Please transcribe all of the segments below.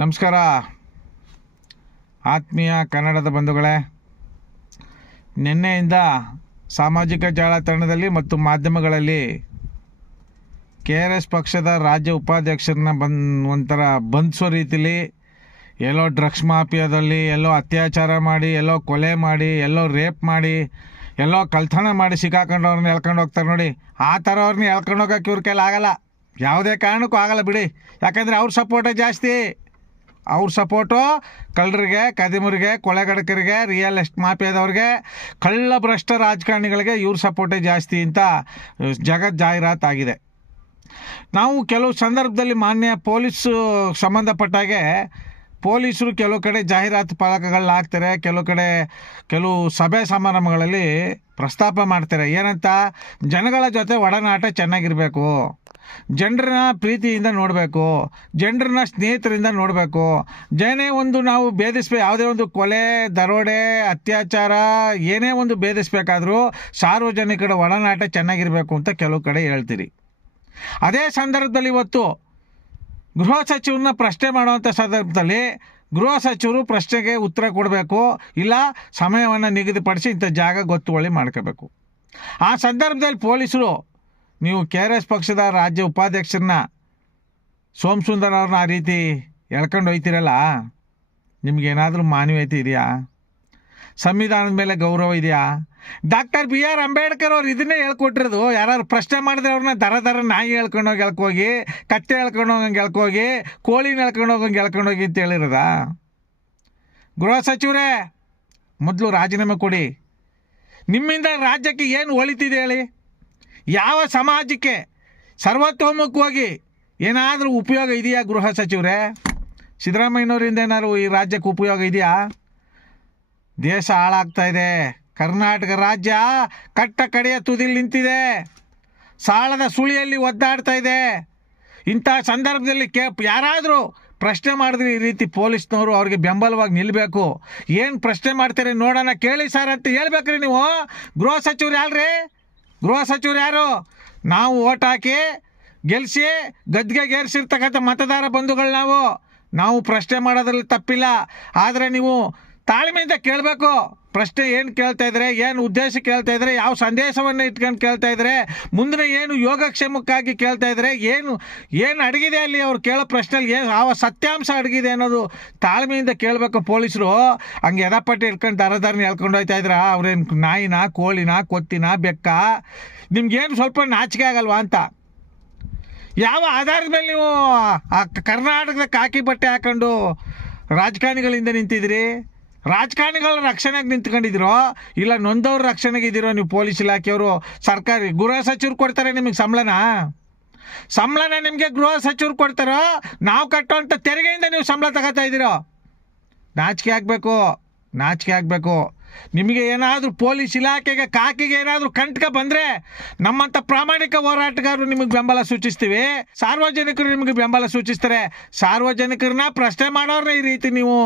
ನಮಸ್ಕಾರ ಆತ್ಮೀಯ ಕನ್ನಡದ ಬಂಧುಗಳೇ, ನಿನ್ನೆಯಿಂದ ಸಾಮಾಜಿಕ ಜಾಲತಾಣದಲ್ಲಿ ಮತ್ತು ಮಾಧ್ಯಮಗಳಲ್ಲಿ KRS ಪಕ್ಷದ ರಾಜ್ಯ ಉಪಾಧ್ಯಕ್ಷರನ್ನ ಒಂಥರ ಬಂಧಿಸೋ ರೀತಿಲಿ ಎಲ್ಲೋ ಡ್ರಗ್ಸ್ ಮಾಫಿಯಾದಲ್ಲಿ ಎಲ್ಲೋ ಅತ್ಯಾಚಾರ ಮಾಡಿ, ಎಲ್ಲೋ ಕೊಲೆ ಮಾಡಿ, ಎಲ್ಲೋ ರೇಪ್ ಮಾಡಿ, ಎಲ್ಲೋ ಕಳ್ತನ ಮಾಡಿ ಸಿಕ್ಕಾಕೊಂಡವ್ರನ್ನ ಎಳ್ಕೊಂಡು ಹೋಗ್ತಾರೆ ನೋಡಿ. ಆ ಥರ ಅವ್ರನ್ನ ಎಳ್ಕೊಂಡು ಹೋಗೋಕೆ ಇವ್ರ ಕೈಲಿ ಆಗಲ್ಲ, ಯಾವುದೇ ಕಾರಣಕ್ಕೂ ಆಗಲ್ಲ ಬಿಡಿ. ಯಾಕಂದರೆ ಅವ್ರ ಸಪೋರ್ಟೇ ಜಾಸ್ತಿ. ಅವ್ರ ಸಪೋರ್ಟು ಕಳ್ಳರಿಗೆ, ಕದಿಮರಿಗೆ, ಕೊಲೆಗಡಕರಿಗೆ, ರಿಯಲ್ ಎಸ್ಟೇಟ್ ಮಾಫಿಯಾದವ್ರಿಗೆ, ಕಳ್ಳಭ್ರಷ್ಟ ರಾಜಕಾರಣಿಗಳಿಗೆ ಇವ್ರ ಸಪೋರ್ಟೇ ಜಾಸ್ತಿ ಅಂತ ಜಗತ್ ಜಾಹೀರಾತಾಗಿದೆ. ನಾವು ಕೆಲವು ಸಂದರ್ಭದಲ್ಲಿ ಮಾನ್ಯ ಪೊಲೀಸು ಸಂಬಂಧಪಟ್ಟಾಗೆ ಪೊಲೀಸರು ಕೆಲವು ಕಡೆ ಜಾಹೀರಾತು ಫಲಕಗಳನ್ನ ಹಾಕ್ತಾರೆ, ಕೆಲವು ಸಭೆ ಸಮಾರಂಭಗಳಲ್ಲಿ ಪ್ರಸ್ತಾಪ ಮಾಡ್ತಾರೆ. ಏನಂತ, ಜನಗಳ ಜೊತೆ ಒಡನಾಟ ಚೆನ್ನಾಗಿರಬೇಕು, ಜನರನ್ನ ಪ್ರೀತಿಯಿಂದ ನೋಡಬೇಕು, ಜನರನ್ನ ಸ್ನೇಹಿತರಿಂದ ನೋಡಬೇಕು, ನಾವು ಯಾವುದೇ ಒಂದು ಕೊಲೆ, ದರೋಡೆ, ಅತ್ಯಾಚಾರ ಏನೇ ಒಂದು ಭೇದಿಸಬೇಕಾದ್ರೂ ಸಾರ್ವಜನಿಕರ ಒಡನಾಟ ಚೆನ್ನಾಗಿರಬೇಕು ಅಂತ ಕೆಲವು ಕಡೆ ಹೇಳ್ತೀರಿ. ಅದೇ ಸಂದರ್ಭದಲ್ಲಿ ಇವತ್ತು ಗೃಹ ಸಚಿವರನ್ನ ಪ್ರಶ್ನೆ ಮಾಡುವಂಥ ಸಂದರ್ಭದಲ್ಲಿ ಗೃಹ ಸಚಿವರು ಪ್ರಶ್ನೆಗೆ ಉತ್ತರ ಕೊಡಬೇಕು, ಇಲ್ಲ ಸಮಯವನ್ನು ನಿಗದಿಪಡಿಸಿ ಇಂಥ ಜಾಗ ಗೊತ್ತುವಳಿ ಮಾಡ್ಕೋಬೇಕು. ಆ ಸಂದರ್ಭದಲ್ಲಿ ಪೊಲೀಸರು ನೀವು KRS ಪಕ್ಷದ ರಾಜ್ಯ ಉಪಾಧ್ಯಕ್ಷರನ್ನ ಸೋಮಸುಂದರ್ ಅವ್ರನ್ನ ಆ ರೀತಿ ಎಳ್ಕೊಂಡು ಹೋಗ್ತಿರಲ್ಲ, ನಿಮಗೇನಾದರೂ ಮಾನವೀಯತೆ ಇದೆಯಾ? ಸಂವಿಧಾನದ ಮೇಲೆ ಗೌರವ ಇದೆಯಾ? ಡಾಕ್ಟರ್ BR ಅಂಬೇಡ್ಕರ್ ಅವ್ರು ಇದನ್ನೇ ಹೇಳ್ಕೊಟ್ಟಿರೋದು. ಯಾರು ಪ್ರಶ್ನೆ ಮಾಡಿದ್ರೆ ಅವ್ರನ್ನ ದರ ನಾಯಿ ಹೇಳ್ಕೊಂಡೋಗಿ ಎಳ್ಕೋಗಿ, ಕತ್ತೆ ಹೇಳ್ಕೊಂಡೋಗಂಗೆ ಎಳ್ಕೋಗಿ, ಕೋಳಿನ ಹೇಳ್ಕೊಂಡೋಗಂಗೆ ಎಳ್ಕೊಂಡೋಗಿ ಅಂತ ಹೇಳಿರೋದ? ಗೃಹ ಸಚಿವರೇ, ಮೊದಲು ರಾಜೀನಾಮೆ ಕೊಡಿ. ನಿಮ್ಮಿಂದ ರಾಜ್ಯಕ್ಕೆ ಏನು ಒಳಿತಿದೆ ಹೇಳಿ? ಯಾವ ಸಮಾಜಕ್ಕೆ ಸರ್ವತೋಮುಖವಾಗಿ ಏನಾದರೂ ಉಪಯೋಗ ಇದೆಯಾ ಗೃಹ ಸಚಿವರೇ? ಸಿದ್ದರಾಮಯ್ಯನವರಿಂದ ಏನಾದ್ರು ಈ ರಾಜ್ಯಕ್ಕೆ ಉಪಯೋಗ ಇದೆಯಾ? ದೇಶ ಹಾಳಾಗ್ತಾ ಇದೆ. ಕರ್ನಾಟಕ ರಾಜ್ಯ ಕಟ್ಟ ಕಡೆಯ ತುದಿಲಿ ನಿಂತಿದೆ, ಸಾಲದ ಸುಳಿಯಲ್ಲಿ ಒದ್ದಾಡ್ತಾ ಇದೆ. ಇಂಥ ಸಂದರ್ಭದಲ್ಲಿ ಯಾರಾದರೂ ಪ್ರಶ್ನೆ ಮಾಡಿದ್ರೆ ಈ ರೀತಿ ಪೊಲೀಸ್ನವರು ಅವ್ರಿಗೆ ಬೆಂಬಲವಾಗಿ ನಿಲ್ಲಬೇಕು. ಏನು ಪ್ರಶ್ನೆ ಮಾಡ್ತಾರೆ ನೋಡೋಣ, ಕೇಳಿ ಸರ್ ಅಂತ ಹೇಳ್ಬೇಕ್ರಿ ನೀವು. ಗೃಹ ಸಚಿವರು ಯಾರ್ರಿ? ಗೃಹ ಸಚಿವರು ಯಾರು? ನಾವು ಓಟ್ ಹಾಕಿ ಗೆಲ್ಲಿಸಿ ಗದ್ಗೆಗೇರಿಸಿರ್ತಕ್ಕಂಥ ಮತದಾರ ಬಂಧುಗಳು ನಾವು ಪ್ರಶ್ನೆ ಮಾಡೋದ್ರಲ್ಲಿ ತಪ್ಪಿಲ್ಲ. ಆದರೆ ನೀವು ತಾಳ್ಮೆಯಿಂದ ಕೇಳಬೇಕು. ಪ್ರಶ್ನೆ ಏನು ಕೇಳ್ತಾ ಇದ್ದಾರೆ, ಏನು ಉದ್ದೇಶ ಕೇಳ್ತಾ ಇದ್ದಾರೆ, ಯಾವ ಸಂದೇಶವನ್ನು ಇಟ್ಕೊಂಡು ಕೇಳ್ತಾ ಇದ್ದಾರೆ, ಮುಂದಿನ ಏನು ಯೋಗಕ್ಷೇಮಕ್ಕಾಗಿ ಕೇಳ್ತಾ ಇದ್ದಾರೆ, ಏನು ಅಡಗಿದೆ ಅಲ್ಲಿ ಅವ್ರು ಕೇಳೋ ಪ್ರಶ್ನೆಯಲ್ಲಿ ಯಾವ ಸತ್ಯಾಂಶ ಅಡಗಿದೆ ಅನ್ನೋದು ತಾಳ್ಮೆಯಿಂದ ಕೇಳಬೇಕು. ಪೊಲೀಸರು ಹಂಗೆ ಎದಪಟ್ಟಿ ಇಟ್ಕೊಂಡು ದರದರ್ನ ಹೇಳ್ಕೊಂಡು ಹೋಗ್ತಾ ಇದ್ರ? ಅವ್ರೇನು ನಾಯಿನ, ಕೋಳಿನ, ಕೊತ್ತಿನ, ಬೆಕ್ಕ? ನಿಮ್ಗೇನು ಸ್ವಲ್ಪ ನಾಚಿಕೆ ಆಗಲ್ವಾ ಅಂತ? ಯಾವ ಆಧಾರದ ಮೇಲೆ ನೀವು ಕರ್ನಾಟಕದ ಕಾಕಿ ಬಟ್ಟೆ ಹಾಕೊಂಡು ರಾಜಕಾರಣಿಗಳಿಂದ ನಿಂತಿದ್ದೀರಿ? ರಾಜಕಾರಣಿಗಳ ರಕ್ಷಣೆಗೆ ನಿಂತ್ಕೊಂಡಿದ್ದೀರೋ ಇಲ್ಲ ನೊಂದವ್ರ ರಕ್ಷಣೆಗೆ ಇದ್ದೀರೋ? ನೀವು ಪೊಲೀಸ್ ಇಲಾಖೆಯವರು, ಸರ್ಕಾರಿ ಗೃಹ ಸಚಿವರು ಕೊಡ್ತಾರೆ ನಿಮಗೆ ಸಂಬಳನ ನಿಮಗೆ ಗೃಹ ಸಚಿವರು ಕೊಡ್ತಾರೋ? ನಾವು ಕಟ್ಟೋಂಥ ತೆರಿಗೆಯಿಂದ ನೀವು ಸಂಬಳ ತಗೋತಾ ಇದ್ದೀರೋ? ನಾಚಿಕೆ ಆಗಬೇಕು. ನಿಮಗೆ ಏನಾದರೂ ಪೊಲೀಸ್ ಇಲಾಖೆಗೆ, ಕಾಕಿಗೆ ಏನಾದರೂ ಕಂಟಕ ಬಂದರೆ ನಮ್ಮಂಥ ಪ್ರಾಮಾಣಿಕ ಹೋರಾಟಗಾರರು ನಿಮಗೆ ಬೆಂಬಲ ಸೂಚಿಸ್ತೀವಿ, ಸಾರ್ವಜನಿಕರು ನಿಮಗೆ ಬೆಂಬಲ ಸೂಚಿಸ್ತಾರೆ. ಸಾರ್ವಜನಿಕರನ್ನ ಪ್ರಶ್ನೆ ಮಾಡೋರನ್ನ ಈ ರೀತಿ ನೀವು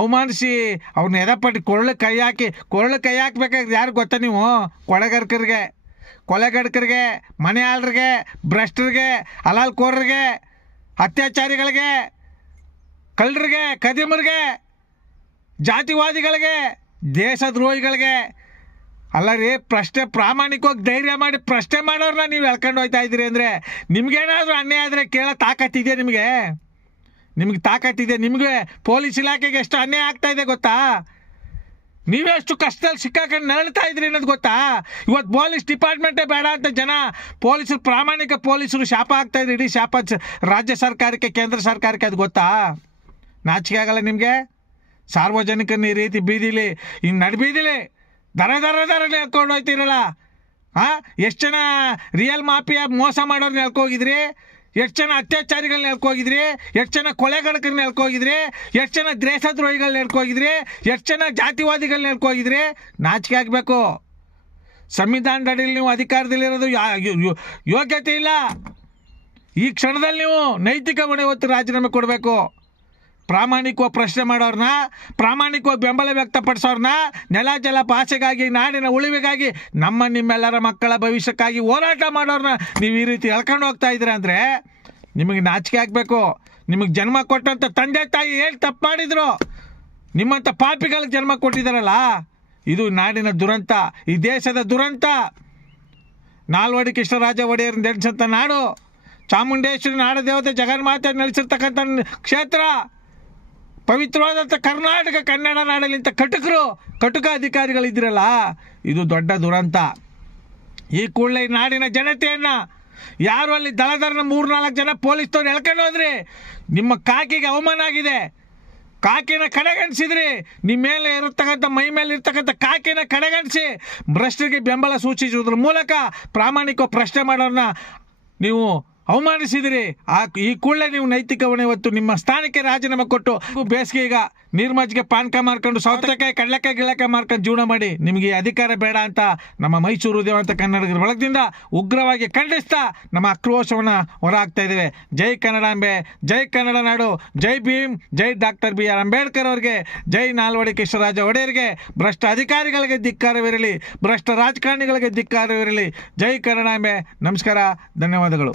ಅವಮಾನಿಸಿ ಅವ್ರನ್ನ ಎದಪಟ್ಟು ಕೊರಳು ಕೈ ಹಾಕಬೇಕಾದ್ರೆ ಯಾರು ಗೊತ್ತಾ ನೀವು? ಕೊಲೆಗಡಕರಿಗೆ, ಮನೆ ಆಳ್ರಿಗೆ, ಭ್ರಷ್ಟರಿಗೆ, ಹಲಾಲ್ಕೋರರಿಗೆ, ಅತ್ಯಾಚಾರಿಗಳಿಗೆ, ಕಳ್ಳರಿಗೆ, ಕದಿಮರಿಗೆ, ಜಾತಿವಾದಿಗಳಿಗೆ, ದೇಶದ್ರೋಹಿಗಳಿಗೆ ಅಲ್ಲ ರೀ. ಪ್ರಾಮಾಣಿಕವಾಗಿ ಧೈರ್ಯ ಮಾಡಿ ಪ್ರಶ್ನೆ ಮಾಡೋರನ್ನ ನೀವು ಎಳ್ಕೊಂಡು ಹೋಗ್ತಾ ಇದ್ದೀರಿ ಅಂದರೆ ನಿಮ್ಗೇನಾದರೂ ಅನ್ಯಾಯ ಆದರೆ ಕೇಳೋ ತಾಕತ್ತಿದೆ ನಿಮಗೆ ತಾಕತ್ತಿದೆ. ನಿಮಗೆ ಪೊಲೀಸ್ ಇಲಾಖೆಗೆ ಎಷ್ಟು ಅನ್ಯಾಯ ಆಗ್ತಾ ಇದೆ ಗೊತ್ತಾ? ನೀವೆಷ್ಟು ಕಷ್ಟದಲ್ಲಿ ಸಿಕ್ಕಾಕೊಂಡು ನರಳ್ತಾ ಇದ್ರಿ ಅನ್ನೋದು ಗೊತ್ತಾ? ಇವತ್ತು ಪೊಲೀಸ್ ಡಿಪಾರ್ಟ್ಮೆಂಟೇ ಬೇಡ ಅಂತ ಜನ ಪೊಲೀಸರು, ಪ್ರಾಮಾಣಿಕ ಪೊಲೀಸರು ಶಾಪ ಆಗ್ತಾ ಇದ್ರಿ. ಇಡೀ ಶಾಪ ರಾಜ್ಯ ಸರ್ಕಾರಕ್ಕೆ, ಕೇಂದ್ರ ಸರ್ಕಾರಕ್ಕೆ. ಅದು ಗೊತ್ತಾ? ನಾಚಿಕೆ ಆಗಲ್ಲ ನಿಮಗೆ? ಸಾರ್ವಜನಿಕರನ್ನ ಈ ರೀತಿ ಬೀದಿಲಿ, ನಡುಬೀದಿಲಿ ದರ ಹೇಳ್ಕೊಂಡು ಹೋಗ್ತಿರಲ್ಲ. ಎಷ್ಟು ಜನ ರಿಯಲ್ ಮಾಫಿಯಾ ಮೋಸ ಮಾಡೋರನ್ನ ಹೇಳ್ಕೋಗಿದ್ರಿ? ಎಷ್ಟು ಜನ ಅತ್ಯಾಚಾರಿಗಳನ್ನ ಹೇಳ್ಕೋಗಿದ್ರಿ? ಎಷ್ಟು ಜನ ಕೊಲೆಗಡಕರನ್ನ ಹೇಳ್ಕೋಗಿದ್ರಿ? ಎಷ್ಟು ಜನ ದೇಶದ್ರೋಹಿಗಳನ್ನ ಹೇಳ್ಕೋಗಿದ್ರಿ? ಎಷ್ಟು ಜನ ಜಾತಿವಾದಿಗಳನ್ನ ಹೇಳ್ಕೋಗಿದ್ರಿ? ನಾಚಿಕೆ ಆಗಬೇಕು. ಸಂವಿಧಾನದ ಅಡಿಯಲ್ಲಿ ನೀವು ಅಧಿಕಾರದಲ್ಲಿರೋದು ಯೋಗ್ಯತೆ ಇಲ್ಲ. ಈ ಕ್ಷಣದಲ್ಲಿ ನೀವು ನೈತಿಕ ಹೊಣೆ ಹೊತ್ತು ರಾಜೀನಾಮೆ ಕೊಡಬೇಕು. ಪ್ರಾಮಾಣಿಕವಾಗಿ ಪ್ರಶ್ನೆ ಮಾಡೋರನ್ನ, ಪ್ರಾಮಾಣಿಕವಾಗಿ ಬೆಂಬಲ ವ್ಯಕ್ತಪಡಿಸೋರನ್ನ, ನೆಲ ಜಲ ಭಾಷೆಗಾಗಿ, ನಾಡಿನ ಉಳಿವಿಗಾಗಿ, ನಿಮ್ಮೆಲ್ಲರ ಮಕ್ಕಳ ಭವಿಷ್ಯಕ್ಕಾಗಿ ಹೋರಾಟ ಮಾಡೋರನ್ನ ನೀವು ಈ ರೀತಿ ಎಳ್ಕೊಂಡು ಹೋಗ್ತಾ ಇದ್ದೀರ ಅಂದರೆ ನಿಮಗೆ ನಾಚಿಕೆ ಆಗಬೇಕು. ನಿಮಗೆ ಜನ್ಮ ಕೊಟ್ಟಂಥ ತಂದೆ ತಾಯಿ ಹೇಳಿ ತಪ್ಪು ಮಾಡಿದ್ರು, ನಿಮ್ಮಂಥ ಪಾಪಿಗಳಿಗೆ ಜನ್ಮ ಕೊಟ್ಟಿದ್ದಾರಲ್ಲ, ಇದು ನಾಡಿನ ದುರಂತ, ಈ ದೇಶದ ದುರಂತ. ನಾಲ್ವಡಿ ಕೃಷ್ಣರಾಜ ಒಡೆಯರ್ ನೆಲೆಸಂಥ ನಾಡು, ಚಾಮುಂಡೇಶ್ವರಿ ನಾಡದೇವತೆ ಜಗನ್ಮಾತೆ ನೆಲೆಸಿರ್ತಕ್ಕಂಥ ಕ್ಷೇತ್ರ, ಪವಿತ್ರವಾದಂಥ ಕರ್ನಾಟಕ ಕನ್ನಡ ನಾಡಲ್ಲಿಂಥ ಕಟುಕ ಅಧಿಕಾರಿಗಳಿದ್ದೀರಲ್ಲ, ಇದು ದೊಡ್ಡ ದುರಂತ. ಈ ಕೂಡಲೇ ನಾಡಿನ ಜನತೆಯನ್ನು ಯಾರು ಅಲ್ಲಿ ದಳದರನ 3-4 ಜನ ಪೊಲೀಸ್ನವ್ರು ಎಳ್ಕೊಂಡು ಹೋದ್ರಿ, ನಿಮ್ಮ ಕಾಕಿಗೆ ಅವಮಾನ ಆಗಿದೆ. ಕಾಕಿನ ಕಡೆಗಣಿಸಿದ್ರಿ, ನಿಮ್ಮ ಮೇಲೆ ಇರತಕ್ಕಂಥ ಮೈ ಮೇಲೆ ಇರ್ತಕ್ಕಂಥ ಕಾಕಿನ ಕಡೆಗಣಿಸಿ ಭ್ರಷ್ಟರಿಗೆ ಬೆಂಬಲ ಸೂಚಿಸುವುದ್ರ ಮೂಲಕ ಪ್ರಾಮಾಣಿಕ ಪ್ರಶ್ನೆ ಮಾಡೋರನ್ನ ನೀವು ಅವಮಾನಿಸಿದಿರಿ. ಈ ಕೂಡಲೇ ನೀವು ನೈತಿಕ ಹೊಣೆ ಹೊತ್ತು ನಿಮ್ಮ ಸ್ಥಾನಕ್ಕೆ ರಾಜೀನಾಮೆ ಕೊಟ್ಟು, ಬೇಸಿಗೆ ಈಗ ನೀರ್ಮಜ್ಜಿಗೆ ಪಾನಕ ಮಾರ್ಕೊಂಡು ಸೌತೆಕಾಯಿ ಕಡಲೆಕಾಯಿ ಗಿಳಕಾಯಿ ಮಾರ್ಕೊಂಡು ಜೀವನ ಮಾಡಿ, ನಿಮಗೆ ಈ ಅಧಿಕಾರ ಬೇಡ ಅಂತ ನಮ್ಮ ಮೈಸೂರು ಉದ್ಯಮವಂತ ಕನ್ನಡಿಗರ ಬಳಗದಿಂದ ಉಗ್ರವಾಗಿ ಖಂಡಿಸ್ತಾ ನಮ್ಮ ಆಕ್ರೋಶವನ್ನು ಹೊರಹಾಕ್ತಾ ಇದ್ದೇವೆ. ಜೈ ಕನ್ನಡಾಂಬೆ, ಜೈ ಕನ್ನಡ ನಾಡು, ಜೈ ಭೀಮ್, ಜೈ ಡಾಕ್ಟರ್ BR ಅಂಬೇಡ್ಕರ್ ಅವರಿಗೆ, ಜೈ ನಾಲ್ವಡಿ ಕೃಷ್ಣರಾಜ ಒಡೆಯರಿಗೆ. ಭ್ರಷ್ಟ ಅಧಿಕಾರಿಗಳಿಗೆ ಧಿಕ್ಕಾರವಿರಲಿ, ಭ್ರಷ್ಟ ರಾಜಕಾರಣಿಗಳಿಗೆ ಧಿಕ್ಕಾರವಿರಲಿ. ಜೈ ಕನ್ನಡಾಂಬೆ. ನಮಸ್ಕಾರ, ಧನ್ಯವಾದಗಳು.